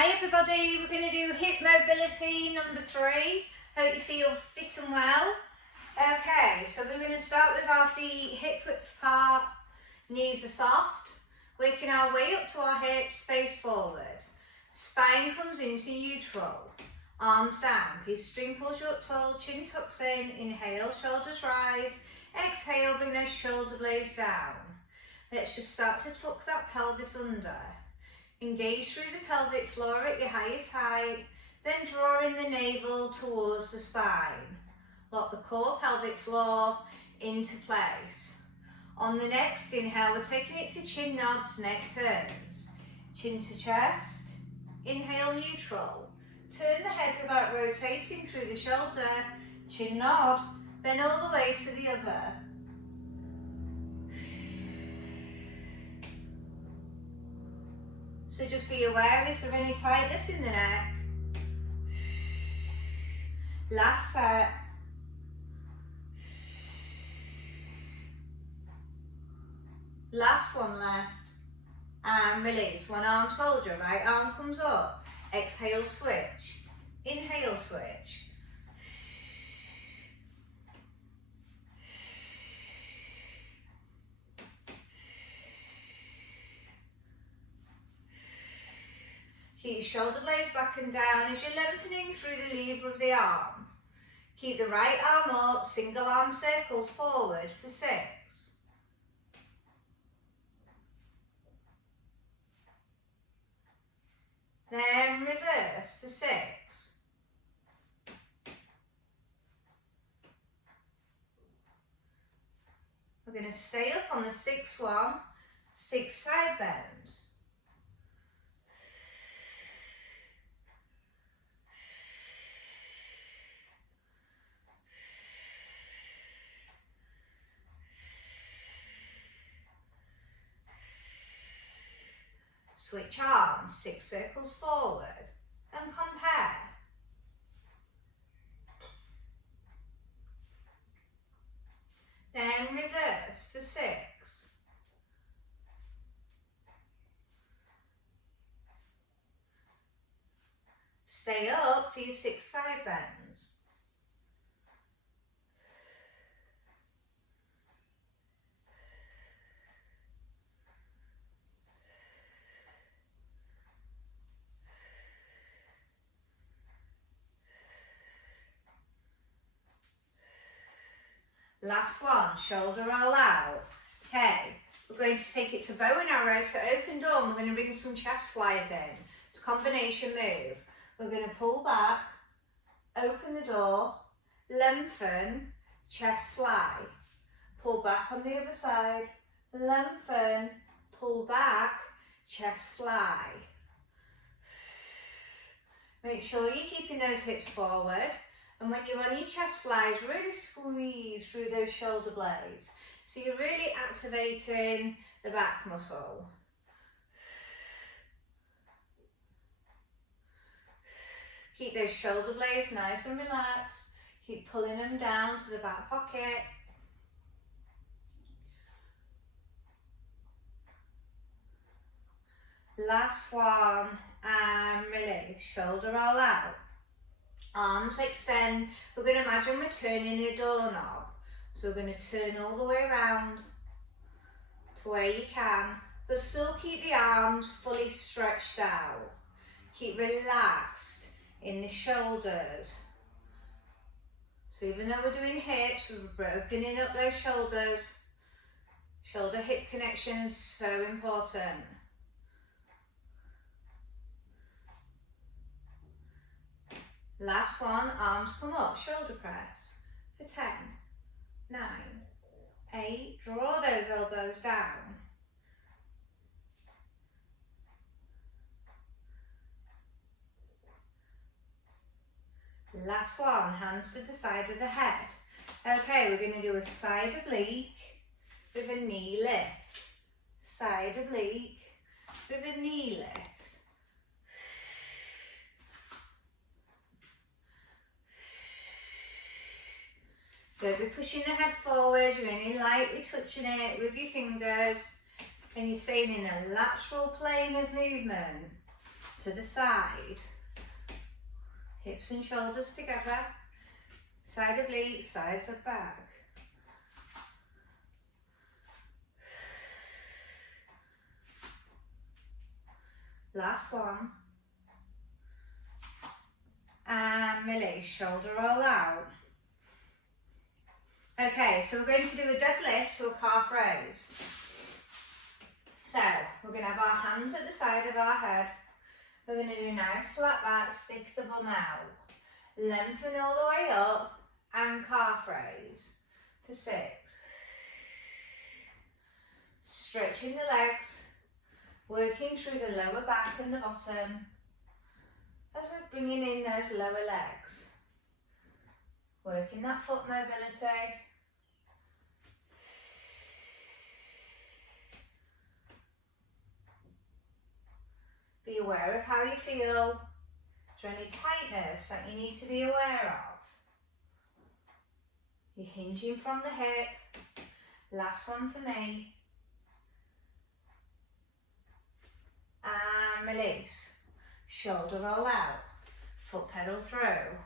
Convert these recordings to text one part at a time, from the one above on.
Hi everybody, we're going to do hip mobility number 3. Hope you feel fit and well. Okay, so we're going to start with our feet hip width apart, knees are soft, working our way up to our hips, face forward. Spine comes into neutral, arms down, piece of string pulls you up tall, chin tucks in, inhale, shoulders rise, exhale, bring those shoulder blades down. Let's just start to tuck that pelvis under. Engage through the pelvic floor at your highest height, then draw in the navel towards the spine. Lock the core pelvic floor into place. On the next inhale, we're taking it to chin nods, neck turns. Chin to chest, inhale neutral. Turn the head without rotating through the shoulder, chin nod, then all the way to the other. So just be aware, is there any tightness in the neck? Last set. Last one left. And release. One arm soldier, right arm comes up. Exhale, switch. Inhale, switch. Keep your shoulder blades back and down as you're lengthening through the lever of the arm. Keep the right arm up, single arm circles forward for 6. Then reverse for 6. We're going to stay up on the 6th one, 6 side bends. Switch arms, 6 circles forward and compare. Then reverse for 6. Stay up for your 6 side bends. Last one, shoulder roll out. Okay, we're going to take it to bow and arrow to open door, and we're going to bring some chest flies in. It's a combination move. We're going to pull back, open the door, lengthen, chest fly. Pull back on the other side, lengthen, pull back, chest fly. Make sure you're keeping those hips forward. And when you're on your chest flies, really squeeze through those shoulder blades. So you're really activating the back muscle. Keep those shoulder blades nice and relaxed. Keep pulling them down to the back pocket. Last one, and release. Shoulder roll out. Arms extend. We're going to imagine we're turning a doorknob. So we're going to turn all the way around to where you can, but still keep the arms fully stretched out. Keep relaxed in the shoulders. So even though we're doing hips, we're opening up those shoulders. Shoulder hip connection is so important. Last one, arms come up, shoulder press for 10, 9, 8, draw those elbows down. Last one, hands to the side of the head. Okay, we're going to do a side oblique with a knee lift. Side oblique with a knee lift. Don't be pushing the head forward, you're only lightly touching it with your fingers, and you're staying in a lateral plane of movement. to the side. Hips and shoulders together. Side of oblique, sides of back. Last one. And release, shoulder roll out. Okay, so we're going to do a deadlift to a calf raise. So, we're going to have our hands at the side of our head. We're going to do nice flat back, stick the bum out. Lengthen all the way up and calf raise for 6. Stretching the legs, working through the lower back and the bottom as we're bringing in those lower legs. Working that foot mobility. Be aware of how you feel. Is there any tightness that you need to be aware of? You're hinging from the hip. Last one for me. And release. Shoulder roll out. Foot pedal through.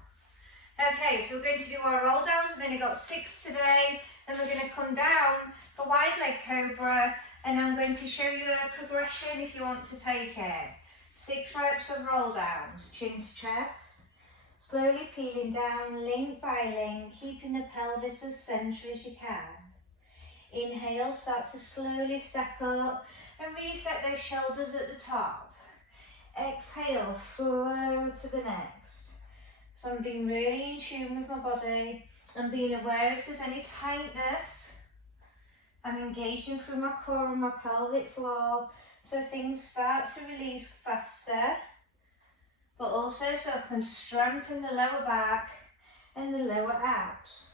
Okay, so we're going to do our roll downs. We've only got 6 today. Then we're going to come down for wide leg cobra. And I'm going to show you a progression if you want to take it. 6 reps of roll downs, chin to chest, slowly peeling down link by link, keeping the pelvis as centre as you can. Inhale, start to slowly stack up and reset those shoulders at the top. Exhale, flow to the next. So I'm being really in tune with my body and being aware if there's any tightness. I'm engaging through my core and my pelvic floor. So things start to release faster, but also so I can strengthen the lower back and the lower abs.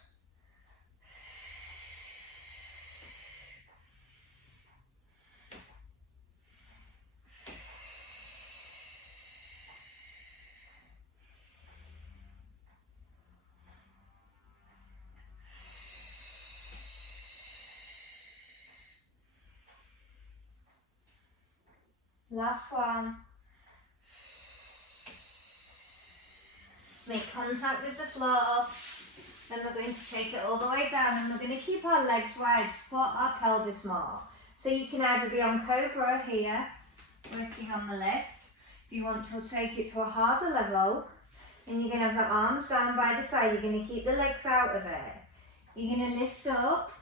Last one. Make contact with the floor. Then we're going to take it all the way down and we're going to keep our legs wide, support our pelvis more. So you can either be on cobra here, working on the lift. If you want to take it to a harder level, and you're going to have the arms down by the side, you're going to keep the legs out of it. You're going to lift up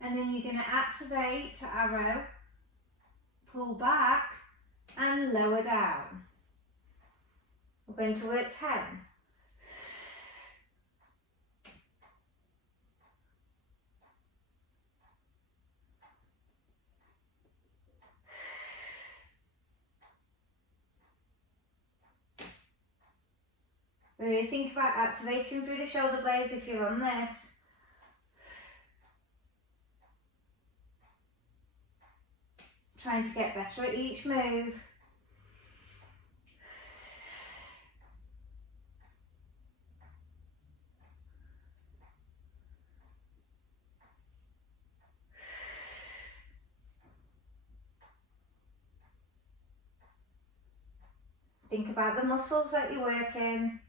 and then you're going to activate to arrow, pull back and lower down. We're going to work 10. Really think about activating through the shoulder blades if you're on this. Trying to get better at each move. Think about the muscles that you're working.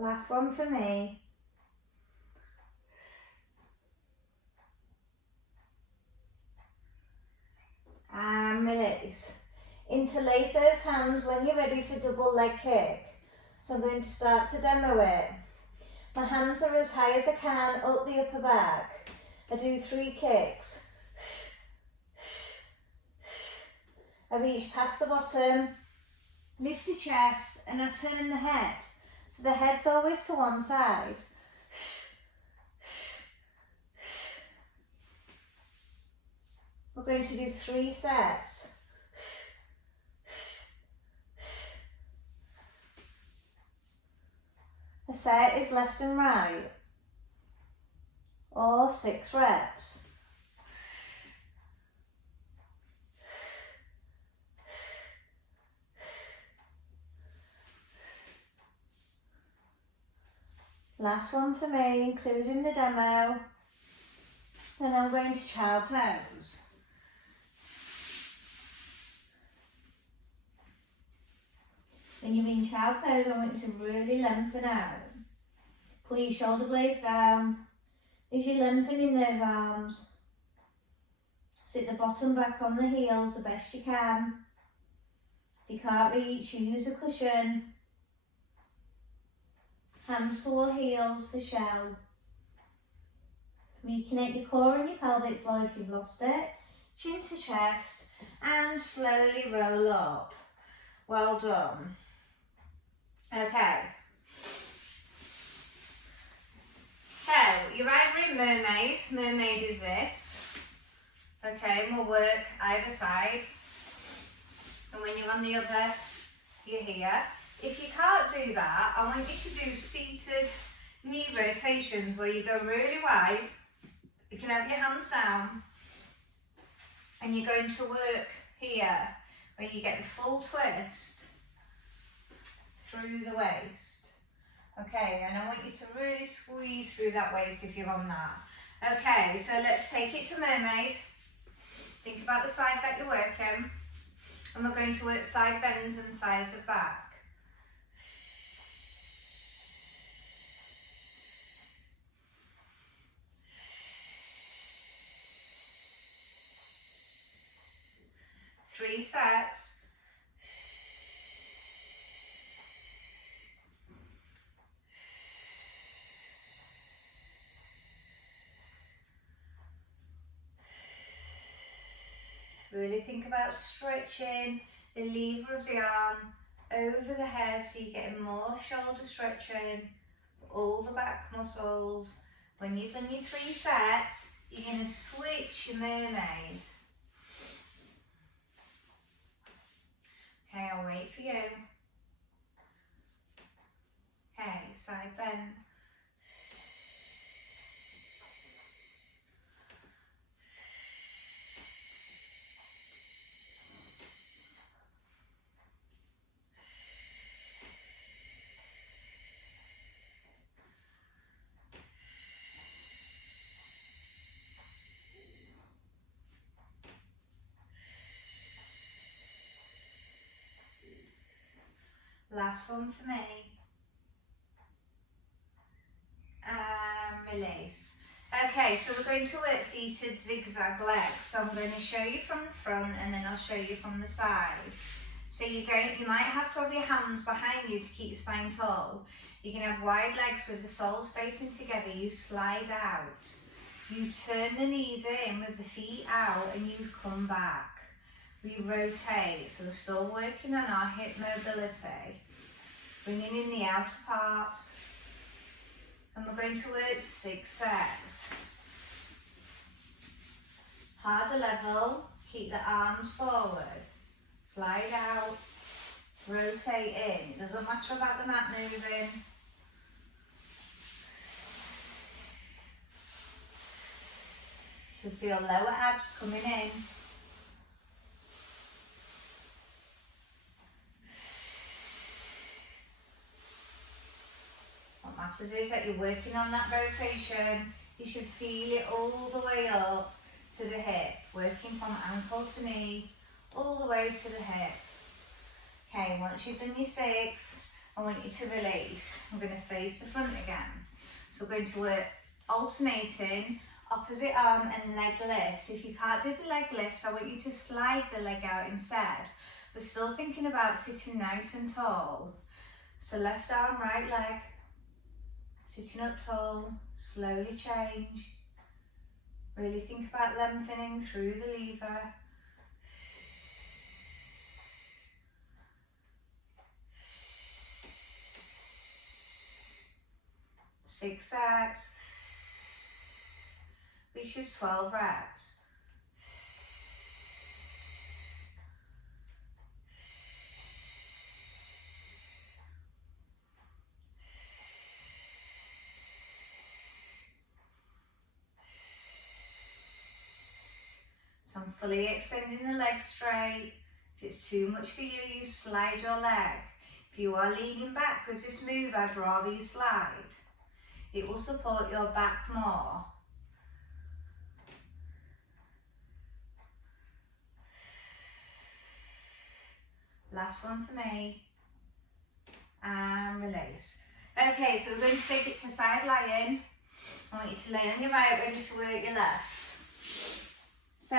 Last one for me. And release. Interlace those hands when you're ready for double leg kick. So I'm going to start to demo it. My hands are as high as I can up the upper back. I do 3 kicks. I reach past the bottom, lift the chest and I turn the head. So the head's always to one side. We're going to do 3 sets. A set is left and right. or 6 reps. Last one for me, including the demo. Then I'm going to child pose. When you're in child pose, I want you to really lengthen out. Pull your shoulder blades down as you're lengthening those arms. Sit the bottom back on the heels the best you can. If you can't reach, use a cushion. Hands toward heels for shell. Reconnect your core and your pelvic floor if you've lost it. Chin to chest and slowly roll up. Well done. Okay. So, you're either in mermaid. Mermaid is this. Okay, and we'll work either side. And when you're on the other, you're here. If you can't do that, I want you to do seated knee rotations where you go really wide. You can have your hands down. And you're going to work here, where you get the full twist through the waist. Okay, and I want you to really squeeze through that waist if you're on that. Okay, so let's take it to mermaid. Think about the side that you're working. And we're going to work side bends and sides of back. Three sets. Really think about stretching the lever of the arm over the head so you're getting more shoulder stretching, all the back muscles. When you've done your 3 sets, you're going to switch your mermaid. Okay, I'll wait for you. Okay, side bend. Last one for me. Release. Okay, so we're going to work seated zigzag legs. So I'm going to show you from the front and then I'll show you from the side. So you might have to have your hands behind you to keep your spine tall. You can have wide legs with the soles facing together. You slide out. You turn the knees in with the feet out and you come back. We rotate, so we're still working on our hip mobility. Bringing in the outer parts. And we're going to work 6 sets. Harder level, keep the arms forward. Slide out, rotate in. It doesn't matter about the mat moving. Should feel lower abs coming in. What matters is that you're working on that rotation. You should feel it all the way up to the hip, working from ankle to knee, all the way to the hip. Okay, once you've done your 6, I want you to release. We're going to face the front again. So we're going to work alternating opposite arm and leg lift. If you can't do the leg lift, I want you to slide the leg out instead. We're still thinking about sitting nice and tall. So left arm, right leg. Sitting up tall, slowly change. Really think about lengthening through the lever. Six sets, which is 12 reps. So I'm fully extending the leg straight. If it's too much for you, you slide your leg. If you are leaning back with this move, I'd rather you slide. It will support your back more. Last one for me. And release. Okay, so we're going to take it to side lying. I want you to lay on your right, ready to work your left. So,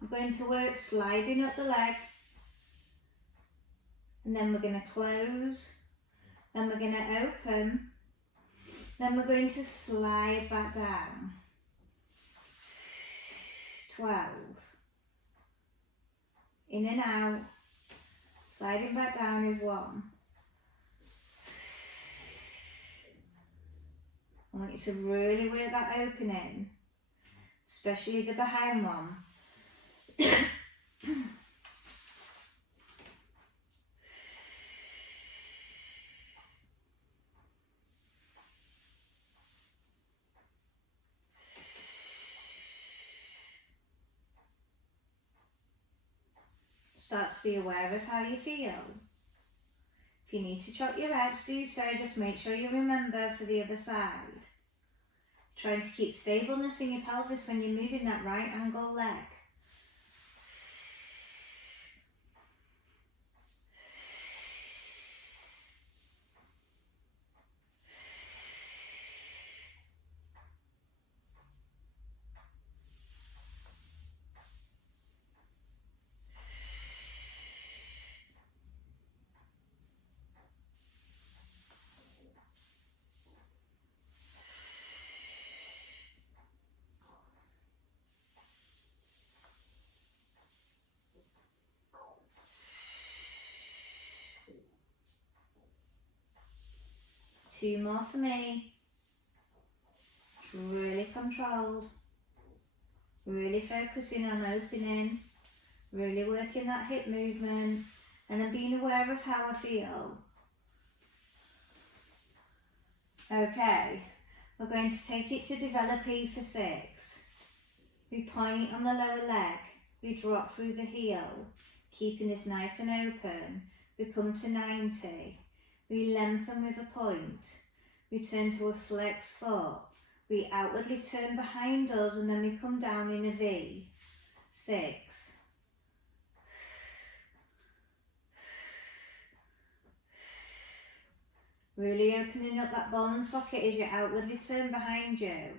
we're going to work sliding up the leg, and then we're going to close, then we're going to open, then we're going to slide back down. 12. In and out. Sliding back down is 1. I want you to really work that opening, especially the behind one. Start to be aware of how you feel. If you need to chop your abs, do so. Just make sure you remember for the other side. Trying to keep stableness in your pelvis when you're moving that right angle leg. Two more for me. Really controlled. Really focusing on opening. Really working that hip movement. And I'm being aware of how I feel. Okay, we're going to take it to develop E for 6. We point on the lower leg. We drop through the heel, keeping this nice and open. We come to 90. We lengthen with a point. We turn to a flex foot. We outwardly turn behind us and then we come down in a V. 6. Really opening up that ball and socket as you outwardly turn behind you.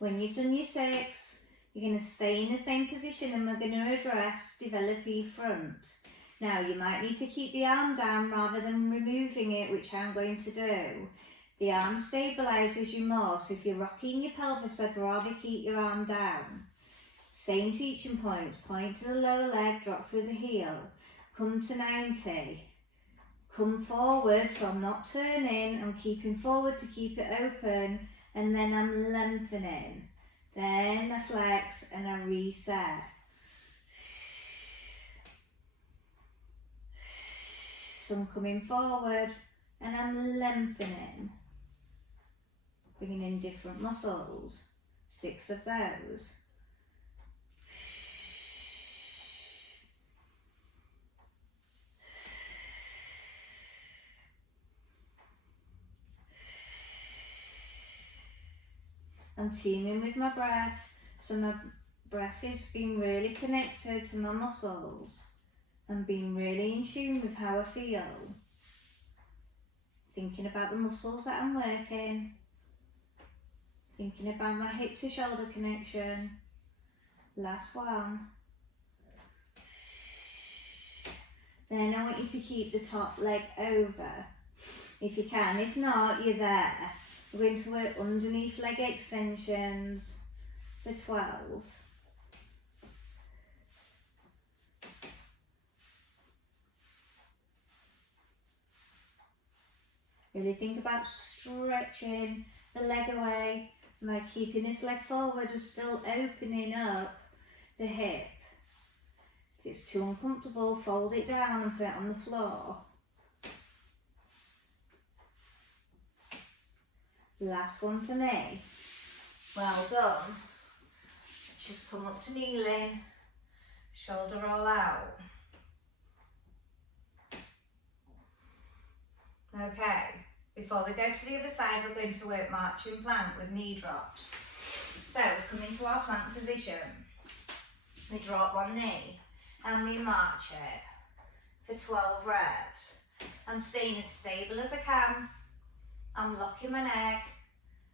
When you've done your 6, you're going to stay in the same position and we're going to address develop E front. Now you might need to keep the arm down rather than removing it, which I'm going to do. The arm stabilises you more, so if you're rocking your pelvis, I'd rather keep your arm down. Same teaching points, point to the lower leg, drop through the heel, come to 90. Come forward, so I'm not turning, I'm keeping forward to keep it open, and then I'm lengthening. Then I flex and I reset. So I'm coming forward and I'm lengthening. Bringing in different muscles. 6 of those. I'm teaming with my breath, so my breath is being really connected to my muscles and being really in tune with how I feel. Thinking about the muscles that I'm working, thinking about my hip to shoulder connection. Last one. Then I want you to keep the top leg over, if you can. If not, you're there. We're going to work underneath leg extensions for 12. Really think about stretching the leg away by keeping this leg forward and still opening up the hip. If it's too uncomfortable, fold it down and put it on the floor. Last one for me. Well done. Just come up to kneeling, shoulder all out. Okay, before we go to the other side, we're going to work marching plank with knee drops. So we come into our plank position. We drop one knee and we march it for 12 reps. I'm staying as stable as I can. I'm locking my neck.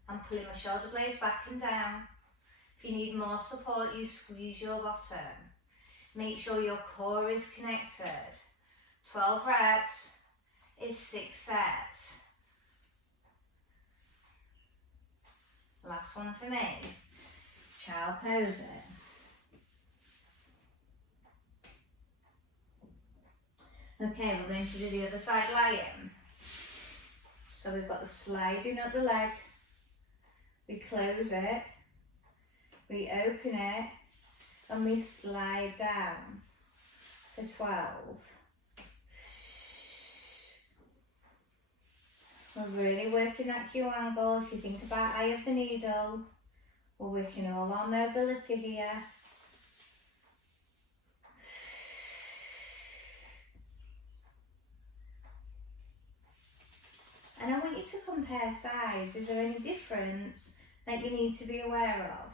I'm pulling my shoulder blades back and down. If you need more support, you squeeze your bottom. Make sure your core is connected. 12 reps is 6 sets. Last one for me. Child posing. Okay, we're going to do the other side lying. So we've got the sliding up the leg. We close it. We open it. And we slide down for 12. We're really working that Q angle. If you think about eye of the needle, we're working all our mobility here. And I want you to compare sides. Is there any difference that you need to be aware of?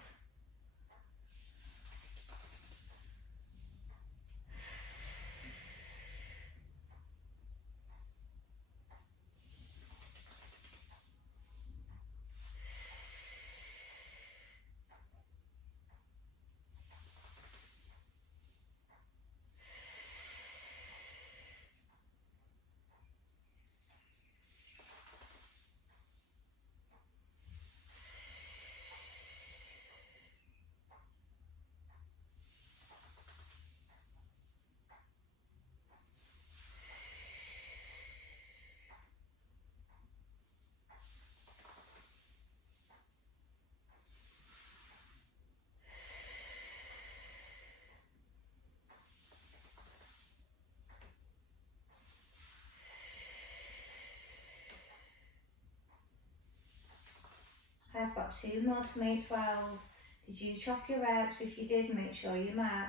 I've got 2 more to make 12. Did you chop your reps? If you did, make sure you match.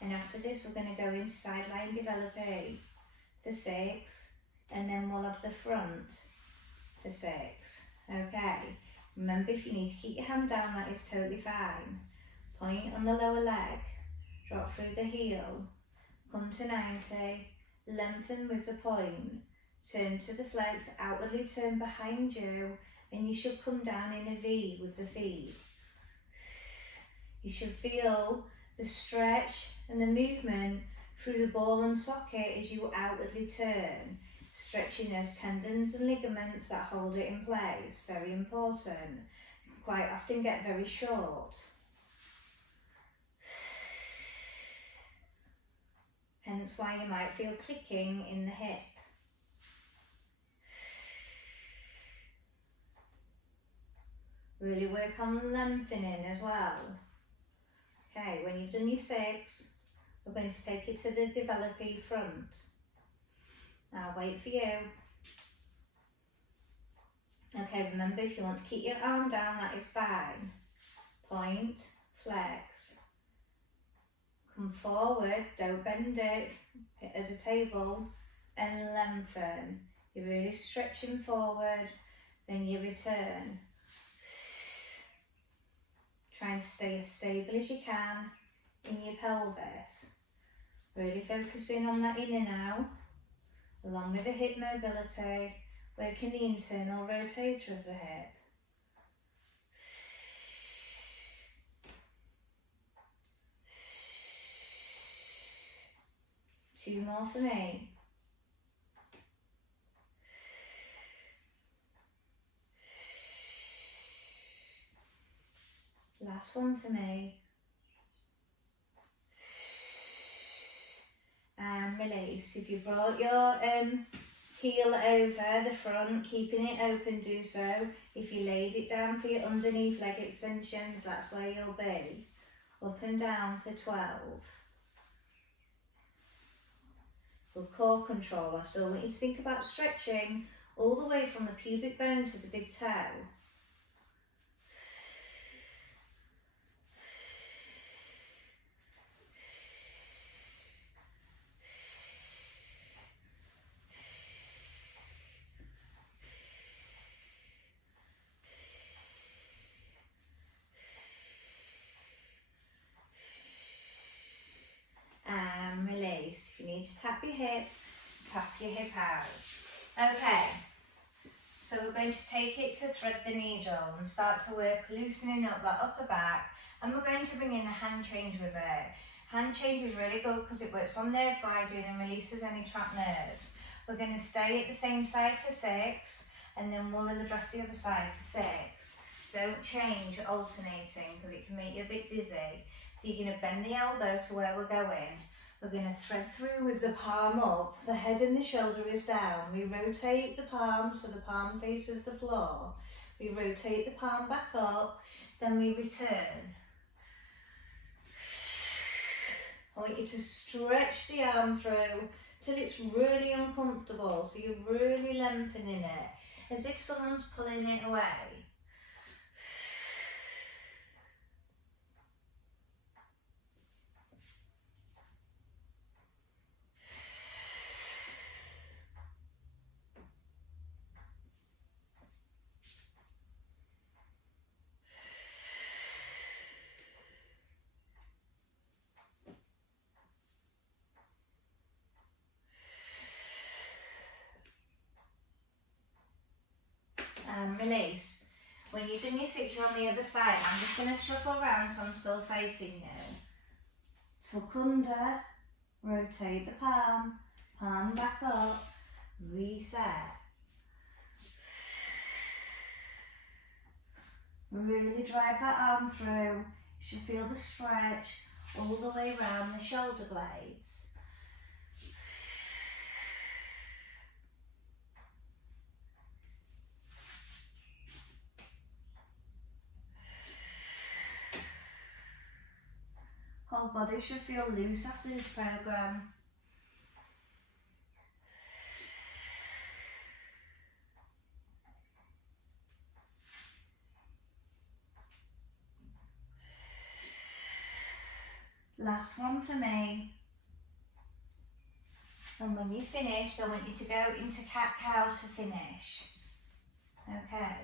And after this, we're going to go into sideline developing for 6, and then we'll have the front for 6. Okay. Remember, if you need to keep your hand down, that is totally fine. Point on the lower leg, drop through the heel, come to 90, lengthen with the point, turn to the flex, outwardly turn behind you, and you should come down in a V with the feet. You should feel the stretch and the movement through the ball and socket as you outwardly turn, stretching those tendons and ligaments that hold it in place. Very important. You can quite often get very short. Hence why you might feel clicking in the hip. Really work on lengthening as well. Okay, when you've done your 6, we're going to take it to the developing front. I'll wait for you. Okay, remember, if you want to keep your arm down, that is fine. Point, flex. Come forward, don't bend it as a table, and lengthen. You're really stretching forward, then you return. Trying to stay as stable as you can in your pelvis. Really focusing on that in and out, along with the hip mobility, working the internal rotator of the hip. Two more for me. Last one for me. And release. If you brought your heel over the front, keeping it open, do so. If you laid it down for your underneath leg extensions, that's where you'll be. Up and down for 12. Good core control. I still want you to think about stretching all the way from the pubic bone to the big toe. And release. If you need to tap your hip out. Okay, so we're going to take it to thread the needle and start to work loosening up that upper back, and we're going to bring in a hand change with it. Hand change is really good because it works on nerve guiding and releases any trapped nerves. We're going to stay at the same side for 6, and then we'll address the other side for 6. Don't change alternating because it can make you a bit dizzy. So you're going to bend the elbow to where we're going. We're going to thread through with the palm up, the head and the shoulder is down. We rotate the palm so the palm faces the floor. We rotate the palm back up, then we return. I want you to stretch the arm through till it's really uncomfortable, so you're really lengthening it, as if someone's pulling it away. And release. When you've done your 6, you're on the other side. I'm just going to shuffle around so I'm still facing you. Tuck under, rotate the palm, palm back up, reset. Really drive that arm through. You should feel the stretch all the way around the shoulder blades. Whole body should feel loose after this program. Last one for me. And when you finish, I want you to go into cat-cow to finish. Okay.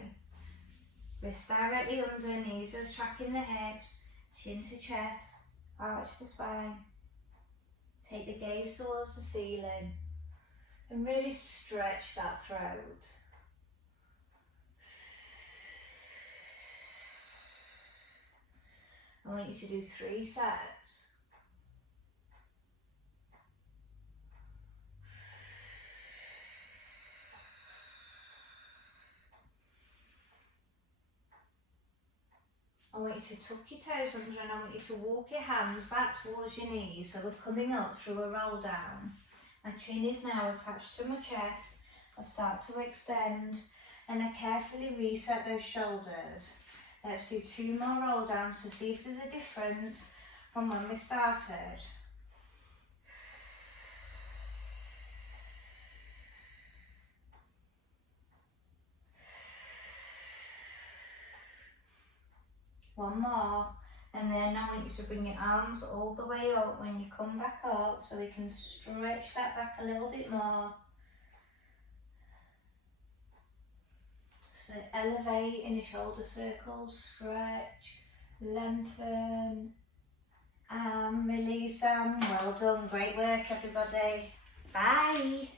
Wrists directly under, knees are tracking the hips, chin to chest, arch the spine. Take the gaze towards the ceiling and really stretch that throat. I want you to do 3 sets. I want you to tuck your toes under, and I want you to walk your hands back towards your knees so we're coming up through a roll down. My chin is now attached to my chest. I start to extend and I carefully reset those shoulders. Let's do 2 more roll downs to see if there's a difference from when we started. One more, and then I want you to bring your arms all the way up when you come back up so we can stretch that back a little bit more. So elevate in a shoulder circle, stretch, lengthen, and release. Well done, great work everybody. Bye.